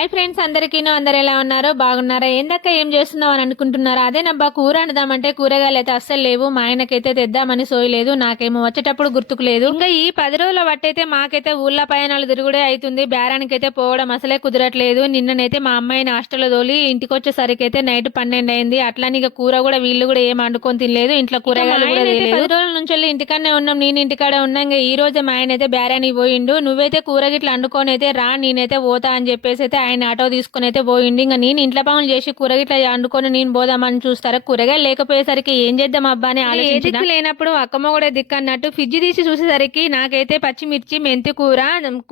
Hi friends అందరికీను అందరు ఎలా ఉన్నారో బాగున్నారా? ఏందక్క ఏం చేస్తున్నావు అని అనుకుంటున్నారా? అదేనబ్బా కూర వండుదామంటే కూరగాయలు అయితే అస్సలు లేవు మా ఆయనకైతే తెద్దామని సోయలేదు నాకేమో వచ్చేటప్పుడు గుర్తుకు లేదు. ఇంకా ఈ పది రోజుల బట్టయితే మాకైతే ఊళ్ళ పయనాలు తిరుగుడే అవుతుంది బేరానికి అయితే పోవడం అసలే కుదరట్లేదు. నిన్ననైతే మా అమ్మాయిని హాస్టల్లో తోలి ఇంటికి వచ్చేసరికి అయితే నైట్ పన్నెండు అయింది అట్లని ఇక కూర కూడా వీళ్ళు కూడా ఏం వండుకొని తినలేదు ఇంట్లో కూరగాయలు కూడా. పది రోజుల నుంచి వెళ్ళి ఇంటికాడనే ఉన్నాం నేను ఇంటికాడ ఉన్నా ఇంకా ఈ రోజే మా ఆయన అయితే బేరానికి పోయిండు. నువ్వైతే కూర గిట్ల వండుకొని అయితే రా నేనైతే పోతా అని చెప్పేసి అయితే ఆయన ఆటో తీసుకొని అయితే పోయిండు. ఇంకా నేను ఇంట్లో పనులు చేసి కూర గిట్ల వండుకొని నేను పోదామని చూస్తారా? కూరగాయలు లేకపోయేసరికి ఏం చేద్దాం అబ్బా అని ఆలోచించి లేనప్పుడు అక్కమ్మ కూడా దిక్కు అన్నట్టు ఫ్రిడ్జ్ తీసి చూసేసరికి నాకైతే పచ్చిమిర్చి మెంతి కూర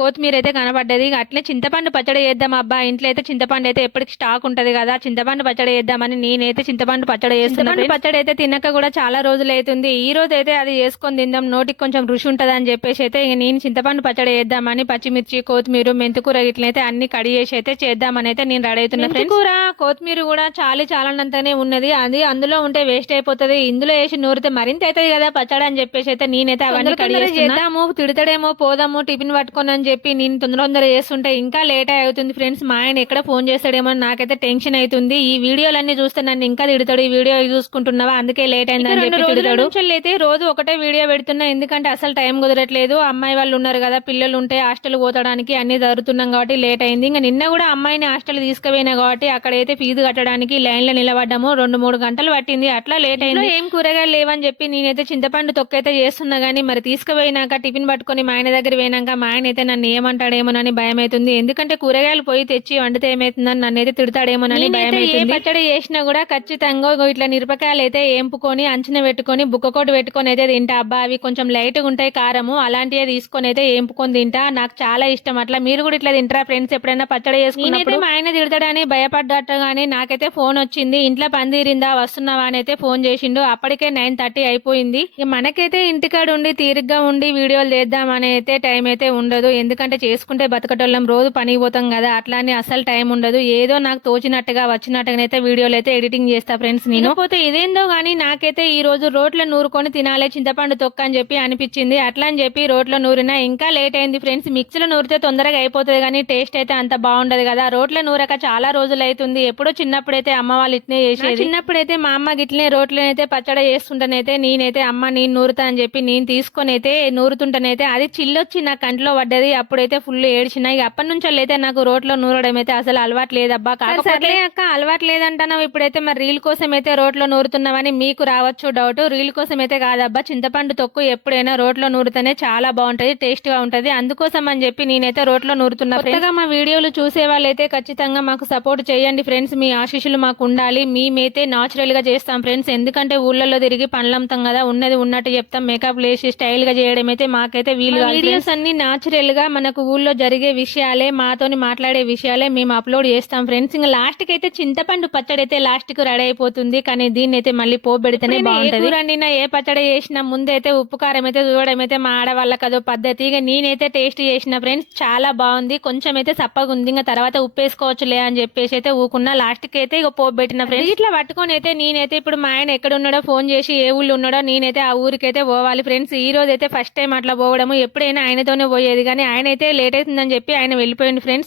కొత్తిమీర అయితే కనపడ్డది అట్లే చింతపండు పచ్చడి చేద్దాం అబ్బా. ఇంట్లో అయితే చింతపండు అయితే ఎప్పటికి స్టాక్ ఉంటది కదా. చింతపండు పచ్చడి చేద్దామని నేనైతే చింతపండు పచ్చడి చేస్తున్నాను పచ్చడి అయితే తినక కూడా చాలా రోజులు అవుతుంది ఈ రోజు అయితే అది చేసుకొని తిందాం. నోటికి కొంచెం రుచి ఉంటది అని చెప్పేసి అయితే ఇక నేను చింతపండు పచ్చడి చేద్దామని పచ్చిమిర్చి కొత్తిమీర మెంతికూర గిట్లయితే అన్ని కడి చేసి అయితే చేద్దామని అయితే నేను రెడీ అవుతున్నా మెంతికూర కొత్తిమీర కూడా చాలి చాలనంతనే ఉన్నది. అది అందులో ఉంటే వేస్ట్ అయిపోతది. ఇందులో వేసి నూరితే మరింత అవుతుంది కదా పచ్చడి అని చెప్పేసి అయితే నేనైతే అవన్నీ కడిగి చేద్దాము. తిడతాడేమో పోదాము టిఫిన్ పట్టుకొని అని చెప్పి నేను తొందర తొందర చేస్తుంటే ఇంకా లేట్ అవుతుంది ఫ్రెండ్స్ మా ఆయన ఎక్కడ ఫోన్ చేస్తాడేమో అని నాకైతే టెన్షన్ అవుతుంది. ఈ వీడియోలన్నీ చూస్తే నన్ను ఇంకా తిడతాడు. ఈ వీడియో చూసుకుంటున్నావా? అందుకే లేట్ అయింది అని చెప్పి తిడతాడు. అయితే రోజు ఒకటే వీడియో పెడుతున్నా. ఎందుకంటే అసలు టైం కుదరట్లేదు. అమ్మాయి వాళ్ళు ఉన్నారు కదా పిల్లలు ఉంటే హాస్టల్ పోతడానికి అన్ని జరుగుతున్నాం కాబట్టి లేట్ అయింది. ఇంకా నిన్న కూడా అమ్మాయిని హాస్టల్ తీసుకుపోయినా కాబట్టి అక్కడైతే ఫీజు కట్టడానికి లైన్లో నిలబడ్డాము. రెండు మూడు గంటలు పట్టింది. అట్లా లేట్ అయింది. ఏం కూరగాయలు లేవని చెప్పి నేనైతే చింతపండు తొక్కైతే చేస్తున్నా గానీ మరి తీసుకుపోయినాక టిఫిన్ పట్టుకొని మా ఆయన దగ్గర పోయినాక మా ఆయన అయితే నన్ను ఏమంటాడేమోనని భయం అవుతుంది ఎందుకంటే కూరగాయలు పోయి తెచ్చి వండితే ఏమైతుందని నన్ను అయితే తిడతాడేమోనని భయం అవుతుంది పచ్చడి చేసినా కూడా ఖచ్చితంగా ఇట్లా మిరపకాయలు అయితే ఏంపుకొని అంచున పెట్టుకొని బుక్కకోటు పెట్టుకొని అయితే తింటా. అబ్బా అవి కొంచెం లైట్గా ఉంటాయి కారము అలాంటివే తీసుకొని అయితే ఏంపుకొని తింటా. నాకు చాలా ఇష్టం. అట్లా మీరు కూడా ఇట్లా తింటారా? ఫ్రెండ్స్ ఎప్పుడైనా పచ్చడి చేసుకున్నప్పుడు మా ఆయన తిడతాడని భయపడ్డట్టు గానీ నాకైతే ఫోన్ వచ్చింది. ఇంట్లో పని తీరిందా? వస్తున్నావా? అని అయితే ఫోన్ చేసిండు. అప్పటికే నైన్ థర్టీ అయిపోయింది. మనకైతే ఇంటికాడ ఉండి తీరిగ్గా ఉండి వీడియోలు చేద్దామని అయితే టైం అయితే ఉండదు. ఎందుకంటే చేసుకుంటే బతకటోళ్ళం. రోజు పనికి పోతాం కదా. అట్లా అని అసలు టైం ఉండదు. ఏదో నాకు తోచినట్టుగా వచ్చినట్టుగానైతే వీడియోలు అయితే ఎడిటింగ్ చేస్తా ఫ్రెండ్స్ నేను. పోతే ఇదేందో గానీ నాకైతే ఈ రోజు రోట్లో నూరుకొని తినాలి చింతపండు తొక్క అని చెప్పి అనిపించింది. అట్లా అని చెప్పి రోట్లో నూరినా ఇంకా లేట్ అయింది ఫ్రెండ్స్. మిక్సీలో నూరితే తొందరగా అయిపోతుంది కానీ టేస్ట్ అయితే అంత బాగుండదు. కదా. రోట్లో నూరక చాలా రోజులు అవుతుంది ఎప్పుడో చిన్నప్పుడైతే అమ్మ వాళ్ళు ఇట్నే చేసేది. చిన్నప్పుడైతే మా అమ్మ గిట్లనే రోట్లోనైతే పచ్చడి చేస్తుంటేనైతే నేనైతే అమ్మ నేను నూరుతా అని చెప్పి నేను తీసుకొని అయితే నూరుతుంటేనైతే అది చిల్లొచ్చి నా కంట్లో పడ్డది. అప్పుడైతే ఫుల్ ఏడ్చిన. ఇక అప్పటి నుంచి అయితే నాకు రోట్లో నూరడం అయితే అసలు అలవాటు లేదబ్బా. కాకపోతే అక్క అలవాటు లేదంటున్నావు. ఇప్పుడైతే మరి రీల్ కోసం అయితే రోట్లో నూరుతున్నావని మీకు రావచ్చు డౌట్. రీల్ కోసం అయితే కాదబ్బా. చింతపండు తొక్కు ఎప్పుడైనా రోట్లో నూరితేనే చాలా బాగుంటది టేస్ట్గా ఉంటది. అందుకోసం అని చెప్పి నేనైతే రోట్లో నూరుతున్నా. మా వీడియోలు చూసే వాళ్ళైతే ఖచ్చితంగా మాకు సపోర్ట్ చేయండి ఫ్రెండ్స్. మీ ఆశీస్సులు మాకు ఉండాలి. మేమైతే నాచురల్గా చేస్తాం ఫ్రెండ్స్. ఎందుకంటే ఊళ్ళల్లో తిరిగి పనులు అమ్ముతాం కదా ఉన్నది ఉన్నట్టు చెప్తాం. మేకప్ వేసి స్టైల్గా చేయడం అయితే మాకైతే వీలు వీడియోస్ అన్ని నాచురల్గా మనకు ఊళ్ళో జరిగే విషయాలే మాతోని మాట్లాడే విషయాలే మేము అప్లోడ్ చేస్తాం ఫ్రెండ్స్. ఇంకా లాస్ట్కి అయితే చింతపండు పచ్చడి అయితే లాస్ట్కు రెడీ అయిపోతుంది. కానీ దీన్ని అయితే మళ్ళీ పోబెడితేనే బాగుంటది. రండినా ఏ పచ్చడి చేసినా ముందైతే ఉప్పు కారం అయితే చూడడం అయితే మా ఆడవాళ్ళకి అదో పద్ధతి. ఇక నేనైతే టేస్ట్ చేసిన ఫ్రెండ్స్ చాలా బాగుంది. కొంచెం అయితే సప్పగా ఉంది. ఇంకా తర్వాత ఉప్పు వేసుకోవచ్చులే అని చెప్పేసి అయితే ఊకున్నా. లాస్ట్కి అయితే ఇక పోపు పెట్టిన ఫ్రెండ్స్ ఇట్లా పట్టుకొని అయితే నేనైతే ఇప్పుడు మా ఆయన ఎక్కడ ఉన్నాడో ఫోన్ చేసి ఏ ఊళ్ళో ఉన్నాడో నేనైతే ఆ ఊరికైతే పోవాలి ఫ్రెండ్స్ ఈ రోజు అయితే ఫస్ట్ టైం అట్లా పోవడము. ఎప్పుడైనా ఆయనతోనే పోయేది. కానీ ఆయన అయితే లేట్ అవుతుందని చెప్పి ఆయన వెళ్ళిపోయింది ఫ్రెండ్స్